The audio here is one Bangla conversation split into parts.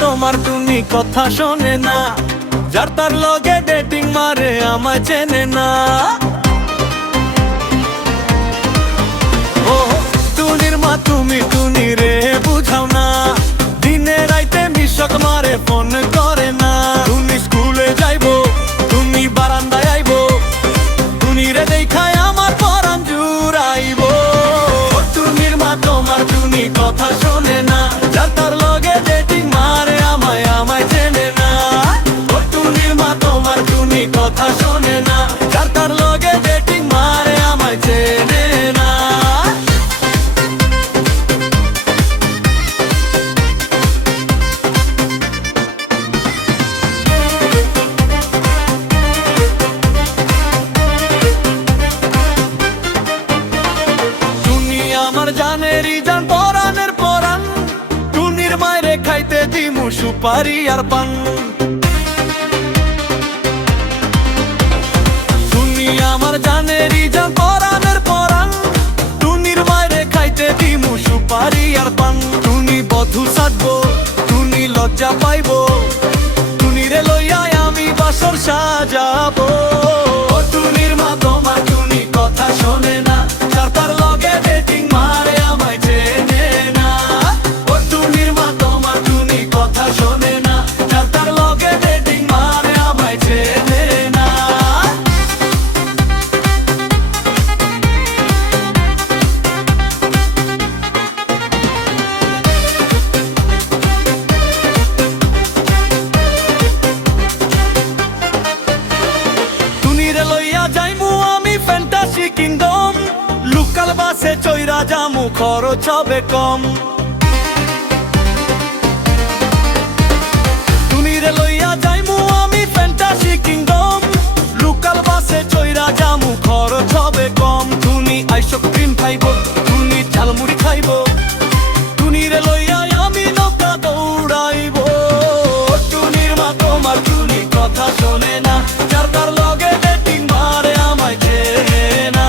তোমার টুনি কথা শোনে না, যার তার লগে ডেটিং মারে আমায় চেনে না। ও টুনির মা তুমি টুনি রে বুঝাও না, দিনে রাইতে মিশক মারে ফোন করে না। তুমি স্কুলে যাইবো তুমি বারান্দায় আইবো, টুনি রে দেখায় আমার পরাণ জুড়াইবো। টুনির মা তোমার টুনি কথা শোনে না, যার তার লগে ডেটিং মারে আমায় চেনে না। টুনির মা তোমার টুনি কথা শোনে না, যার তার লগে ডেটিং মারে আমায় চেনে না। আমার জানেরই জান পরাণের পরাণ, টুনির মায়েরে খাইতে দিমু সুপারি আর পান। টুনি আমার জানেরই জান পরাণের পরাণ, টুনির মায়েরে খাইতে দিমু সুপারি আর পান। টুনি বধূ সাজবো টুনি লজ্জা পাইবো, টুনিরে লইয়া আমি বাসর সাজাবো। টুনির মা তোমার টুনি কথা শোনে না, যার তার লগে ডেটিং মারে আমায় চেনে না। ও টুনির মা তোমার টুনি কথা শোনে না, যার তার লগে ডেটিং মারে আমায় চেনে না। টুনিরে লইয়া যাইমু আমি ফ্যান্টাসি কিংডম, লোকাল বাসে চইরা যামু খরচ হবে কম। টুনিরে লইয়া যাইমু আমি ফ্যান্টাসি কিংডম, লোকাল বাসে চইরা যামু খরচ হবে কম। টুনি আইসক্রিম খাইবো টুনি ঝালমুড়ি খাইবো, টুনিরে লইয়া আমি নৌকা দৌড়াইবো। টুনির মা তোমার টুনি কথা শোনে না, যার তার লগে ডেটিং মারে আমায় চেনে না।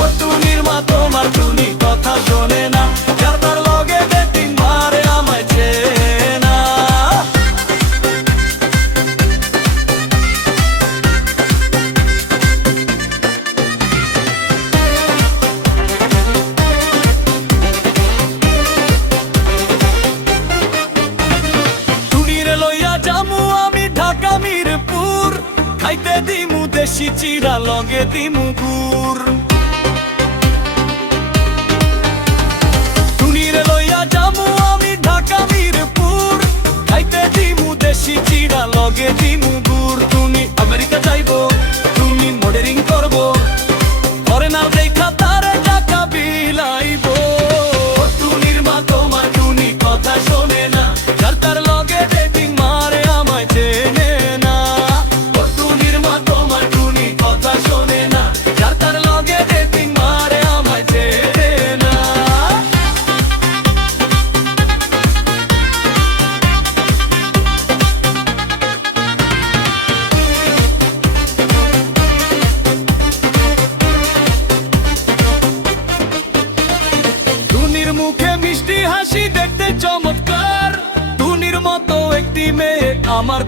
ও টুনির মা তোমার টুনি কথা শোনে না, যার তার লগে ডেটিং মারে আমায় চেনে না। টুনিরে লইয়া যামু আমি ঢাকা মিরপুর, খাইতে দিমু দেশি চিরা লগে দিমু গুড়। টুনিরে লইয়া যামু আমি ঢাকা মিরপুর, খাইতে দিমু দেশি চিরা লগে দিমু গুড়। টুনি আমেরিকা যাইবো টুনি মডেলিং করবো, ফরেনার দেখা তারে টাকা বিলাইবো। টুনির মা তোমার টুনি কথা শোনে না, যার তার লগে ডেটিং মারে আমায় চেনে না। টুনির মা তোমার টুনি কথা শোনে না, যার তার লগে ডেটিং মারে আমায় চেনে না। টুনির মুখে মিষ্টি হাসি দেখতে চমৎকার, টুনির মতো একটি মেয়ে আমার